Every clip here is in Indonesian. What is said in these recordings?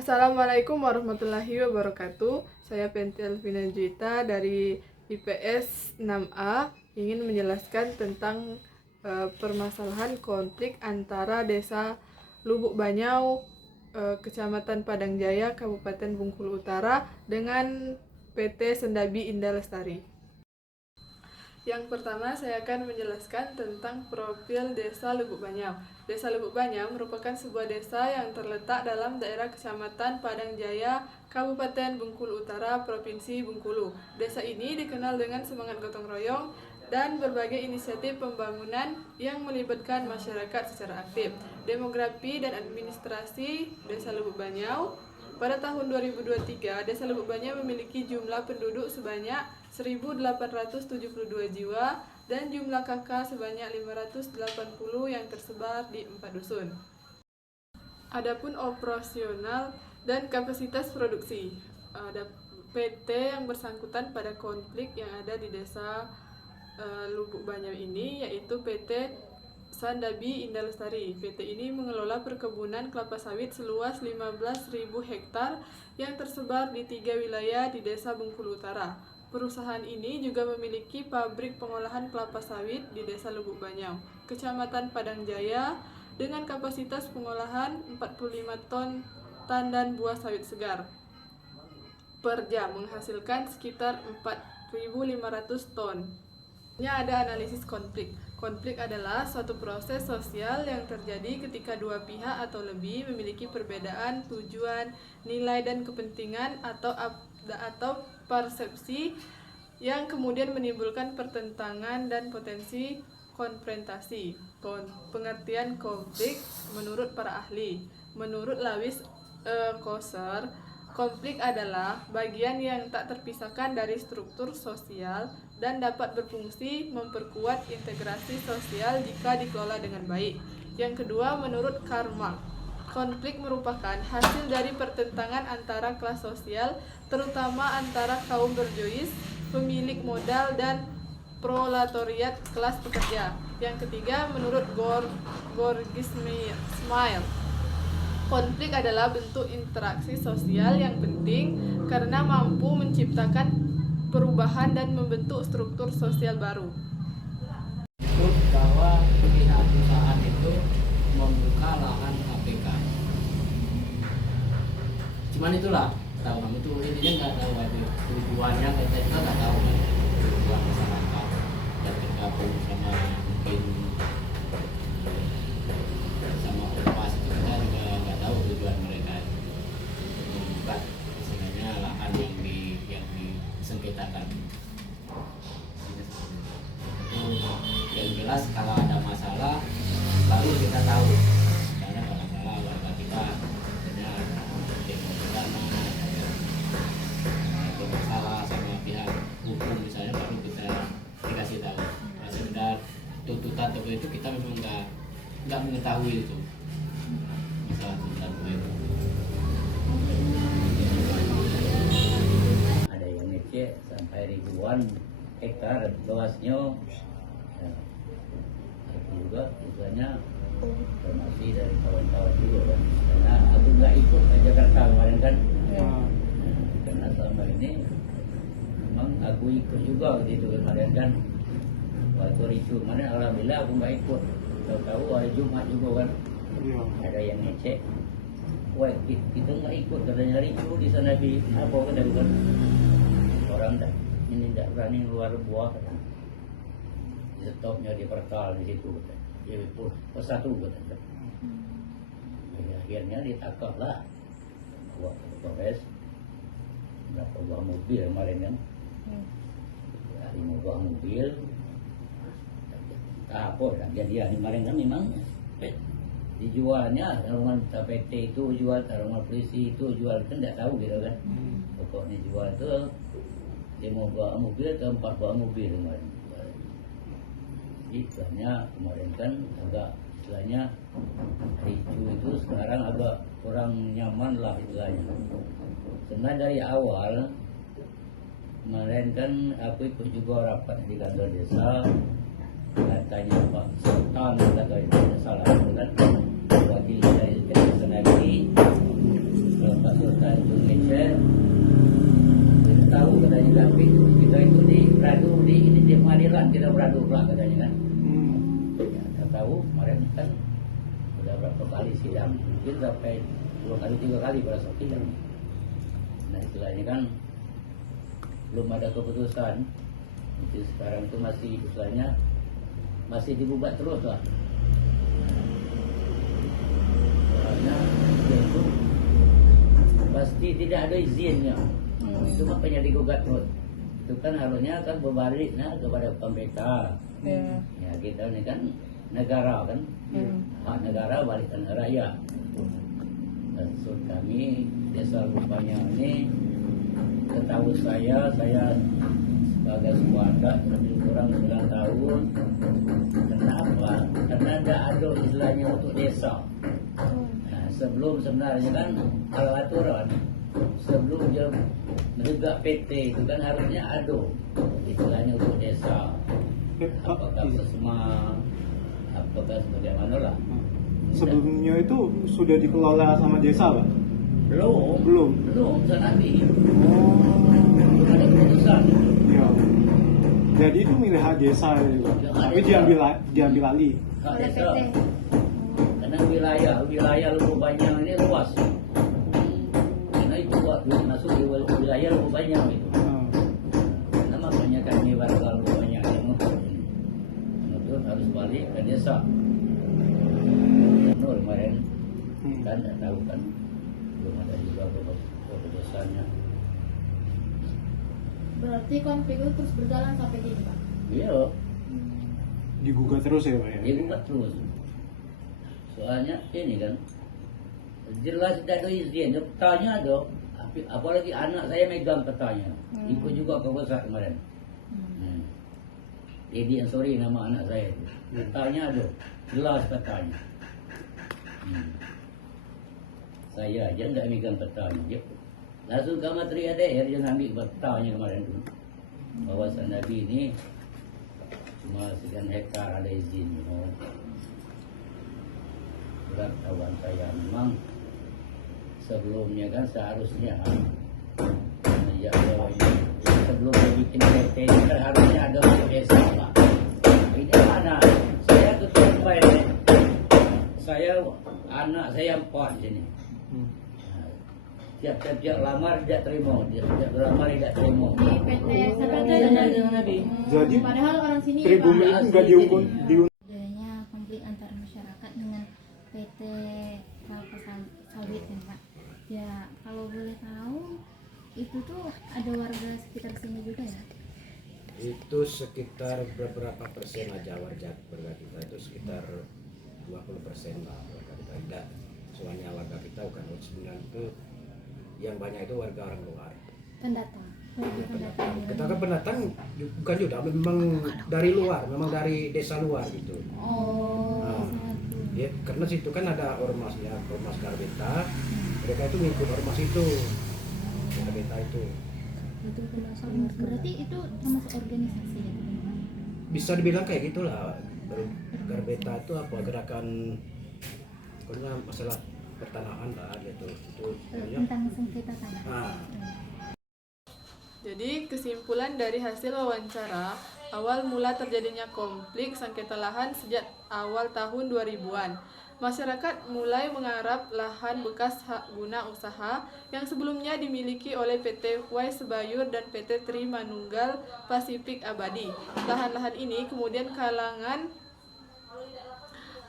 Assalamualaikum warahmatullahi wabarakatuh. Saya Penti Elvina Juita dari IPS 6A ingin menjelaskan tentang permasalahan konflik antara Desa Lubuk Banyau, Kecamatan Padang Jaya, Kabupaten Bengkulu Utara dengan PT Sendabi Indah Lestari. Yang pertama, saya akan menjelaskan tentang profil Desa Lubuk Banyau. Desa Lubuk Banyau merupakan sebuah desa yang terletak dalam daerah Kecamatan Padang Jaya, Kabupaten Bengkulu Utara, Provinsi Bengkulu. Desa ini dikenal dengan semangat gotong royong dan berbagai inisiatif pembangunan yang melibatkan masyarakat secara aktif. Demografi dan administrasi Desa Lubuk Banyau. Pada tahun 2023, Desa Lubuk Banyau memiliki jumlah penduduk sebanyak 1.872 jiwa dan jumlah KK sebanyak 580 yang tersebar di 4 dusun. Adapun operasional dan kapasitas produksi, ada PT yang bersangkutan pada konflik yang ada di Desa Lubuk Banyau ini, yaitu PT Sendabi Indah Lestari. PT ini mengelola perkebunan kelapa sawit seluas 15.000 hektar yang tersebar di 3 wilayah di Desa Bengkulu Utara. Perusahaan ini juga memiliki pabrik pengolahan kelapa sawit di Desa Lubuk Banyau, Kecamatan Padang Jaya, dengan kapasitas pengolahan 45 ton tandan buah sawit segar per jam, menghasilkan sekitar 4.500 ton. Ada analisis konflik. Konflik adalah suatu proses sosial yang terjadi ketika dua pihak atau lebih memiliki perbedaan tujuan, nilai, dan kepentingan atau persepsi yang kemudian menimbulkan pertentangan dan potensi konfrontasi. Pengertian konflik menurut para ahli. Menurut Lewis Coser, konflik adalah bagian yang tak terpisahkan dari struktur sosial dan dapat berfungsi memperkuat integrasi sosial jika dikelola dengan baik. Yang kedua, menurut Karl Marx, konflik merupakan hasil dari pertentangan antara kelas sosial, terutama antara kaum berjois, pemilik modal, dan proletariat kelas pekerja. Yang ketiga, menurut George Smile, konflik adalah bentuk interaksi sosial yang penting karena mampu menciptakan perubahan dan membentuk struktur sosial baru. Bahwa pihak perusahaan itu membuka lahan KPK. Cuman itulah, tahu kamu tuh intinya nggak tahu aja tujuannya, kita juga nggak tahu kan tujuan masyarakat dan bergabung sama mungkin sama ormas itu kita juga nggak tahu tujuan mereka membuka istilahnya lahan yang disengketakan. Yang jelas kalau ada masalah baru kita tahu, karena kalau masalah warga kita ada masalah sama pihak hukum misalnya, baru kita dikasih tahu. Nah, sekedar tuntutan itu kita memang nggak mengetahui itu masalah tuntutan itu. Ada yang ngecek sampai ribuan hektar luasnya. Aku juga misalnya informasi dari kawan-kawan juga kan, karena aku nggak ikut ke Jakarta kemarin kan, karena selama ini memang aku ikut juga gitu kemarin kan, waktu ricu kemarin alhamdulillah aku nggak ikut. Tahu hari Jumat juga kan, ada yang ngecek, wah kita nggak ikut katanya ricu di sana di apa kan, bukan orang dah ini tidak berani keluar buah kan. Stopnya di perkal di situ, di pos 1 katanya. Akhirnya ditangkap lah buat Polres, berapa buah mobil kemarin kan, dari buah mobil, apa jadi kemarin kan memang dijualnya taruhan PT itu jual, taruhan polisi itu jual, kan tidak tahu gitu kan. Pokoknya jual itu 5 buah mobil ke 4 buah mobil kemarin. Istilahnya kemarin kan agak istilahnya ricu itu sekarang agak kurang nyaman lah istilahnya. Sebenarnya dari awal kemarin kan aku ikut juga rapat di kantor desa, katanya Pak Sultan katanya salah kan wakil dari desa lagi Pak pengadilan kita beradu pula katanya kan. Hmm. Ya, kita tahu kemarin kan udah berapa kali sidang, mungkin sampai 2 kali 3 kali pada saat sidang. Nah istilahnya kan belum ada keputusan. Jadi sekarang itu masih istilahnya masih digugat terus lah. Karena itu pasti tidak ada izinnya. Itu makanya digugat terus. Itu kan harusnya kan berbalik kepada pemerintah. Ya kita ini kan negara kan, hak negara balik ke rakyat. Maksud kami desa Lupanya ini, setahu saya sebagai sekolah lebih kurang 9 tahun. Kenapa? Karena tidak ada istilahnya untuk desa. Nah, sebelum sebenarnya kan kalau aturan sebelum dia menegak PT itu kan harusnya ada istilahnya untuk desa. Apakah sesma, apakah sebagaimana lah. Sebelumnya itu sudah dikelola sama desa, Pak? Belum Sanabi. Belum ada keputusan. Iya. Jadi itu milik hak desa ya, Pak? Tapi diambil alih. Hak Oleh desa. PT. Karena wilayah Lubuk Banyang ini luas. Karena itu masuk di wilayah Lubuk Banyang itu. Karena makanya kami warga Lubuk Banyang yang itu harus balik ke desa. Nur kemarin kan tidak tahu kan belum ada juga keputusannya. Berarti konflik itu terus berjalan sampai kini, Pak? Iya, Digugat terus ya, Pak? Ya? dia buat terus. Soalnya ini kan jelas tidak ada izin. Dia petanya ada, apalagi anak saya megang petanya. Ikut juga ke pusat kemarin. Edi Ansori nama anak saya itu. Petanya ada, jelas petanya. Saya aja nggak megang petanya. Dia langsung ke Menteri ADR dia ambil petanya kemarin itu. Kawasan Nabi ini cuma sekian hektar ada izin. Surat kawan saya memang sebelumnya kan seharusnya ya sebelum dia bikin PT kan harusnya ada untuk desa Pak. Ini mana? Saya ketua RT. Saya anak saya 4 di sini. Tiap-tiap lamar tidak terima, tiap lamar tidak terima. Di PT seperti Nabi. Jadi padahal orang sini pribumi Pak, itu nggak dihukum adanya konflik antar masyarakat dengan PT Kelapa Sawit ya Pak. Ya kalau boleh tahu itu tuh ada warga sekitar sini juga ya? Itu sekitar beberapa persen aja warga kita itu sekitar 20% lah warga kita. Tidak soalnya warga kita bukan 9 itu yang banyak itu warga orang luar. Pendatang. Warga pendatang. Kita kan pendatang bukan juga memang dari luar, memang dari desa luar gitu. Oh, Nah, satu. ya, karena situ kan ada ormasnya, ormas Garbeta. Mereka itu ngikut ormas itu. Garbeta itu. Itu pendatang. Berarti itu termasuk organisasi ya? Bisa dibilang kayak gitulah. Garbeta itu apa gerakan pokoknya masalah pertanahan lah gitu. Itu ya. Tentang sengketa tanah. Nah, Jadi kesimpulan dari hasil wawancara, awal mula terjadinya konflik sengketa lahan sejak awal tahun 2000-an. Masyarakat mulai mengharap lahan bekas hak guna usaha yang sebelumnya dimiliki oleh PT Y Sebayur dan PT Trimanunggal Pasifik Abadi. Lahan-lahan ini kemudian kalangan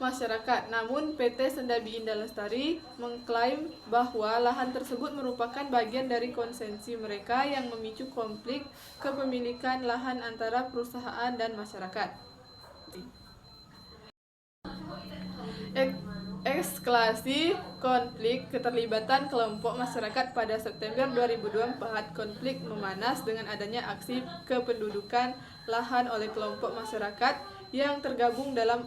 masyarakat. Namun PT Sendabi Indah Lestari mengklaim bahwa lahan tersebut merupakan bagian dari konsesi mereka yang memicu konflik kepemilikan lahan antara perusahaan dan masyarakat. Eskalasi konflik keterlibatan kelompok masyarakat pada September 2024, konflik memanas dengan adanya aksi kependudukan lahan oleh kelompok masyarakat yang tergabung dalam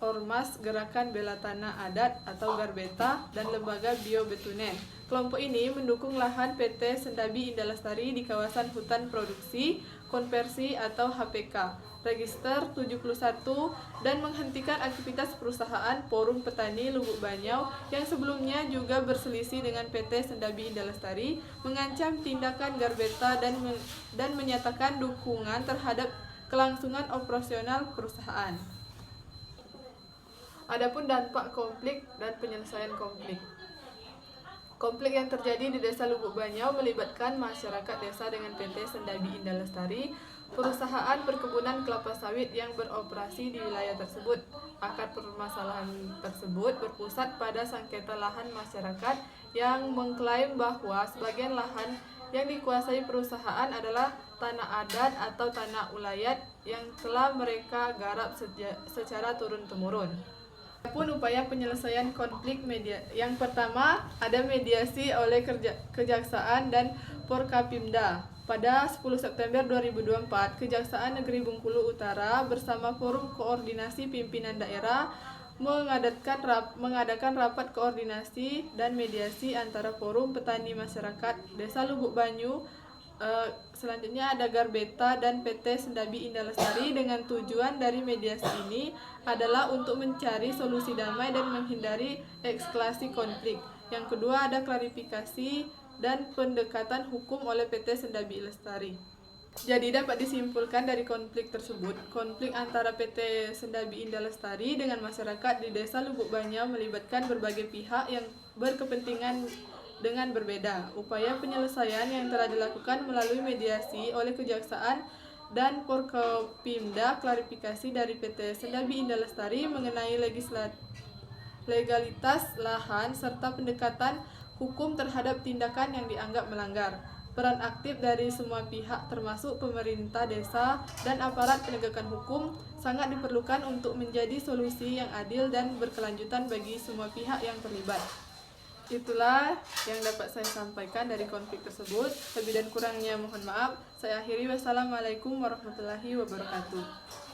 Ormas Gerakan Bela Tanah Adat atau Garbeta dan Lembaga Biobetunen. Kelompok ini mendukung lahan PT Sendabi Indah Lestari di kawasan hutan produksi konversi atau HPK Register 71 dan menghentikan aktivitas perusahaan Forum Petani Lubuk Banyau yang sebelumnya juga berselisih dengan PT Sendabi Indah Lestari, mengancam tindakan Garbeta dan menyatakan dukungan terhadap kelangsungan operasional perusahaan. Adapun dampak konflik dan penyelesaian konflik. Konflik yang terjadi di Desa Lubuk Banyau melibatkan masyarakat desa dengan PT Sendabi Indah Lestari, perusahaan perkebunan kelapa sawit yang beroperasi di wilayah tersebut. Akar permasalahan tersebut berpusat pada sengketa lahan masyarakat yang mengklaim bahwa sebagian lahan yang dikuasai perusahaan adalah tanah adat atau tanah ulayat yang telah mereka garap secara turun-temurun. Adapun upaya penyelesaian konflik yang pertama ada mediasi oleh Kejaksaan dan Porkapimda. Pada 10 September 2024, Kejaksaan Negeri Bengkulu Utara bersama Forum Koordinasi Pimpinan Daerah mengadakan rapat koordinasi dan mediasi antara Forum Petani Masyarakat Desa Lubuk Banyu, selanjutnya ada Garbeta dan PT Sendabi Indah Lestari, dengan tujuan dari mediasi ini adalah untuk mencari solusi damai dan menghindari eskalasi konflik. Yang kedua ada klarifikasi dan pendekatan hukum oleh PT Sendabi Lestari. Jadi dapat disimpulkan dari konflik tersebut, konflik antara PT Sendabi Indah Lestari dengan masyarakat di Desa Lubuk Banyau melibatkan berbagai pihak yang berkepentingan dengan berbeda. Upaya penyelesaian yang telah dilakukan melalui mediasi oleh Kejaksaan dan Porkopimda, klarifikasi dari PT Sendabi Indah Lestari mengenai legalitas lahan, serta pendekatan hukum terhadap tindakan yang dianggap melanggar. Peran aktif dari semua pihak termasuk pemerintah desa dan aparat penegakan hukum sangat diperlukan untuk menjadi solusi yang adil dan berkelanjutan bagi semua pihak yang terlibat. Itulah yang dapat saya sampaikan dari konflik tersebut. Lebih dan kurangnya mohon maaf. Saya akhiri. Wassalamualaikum warahmatullahi wabarakatuh.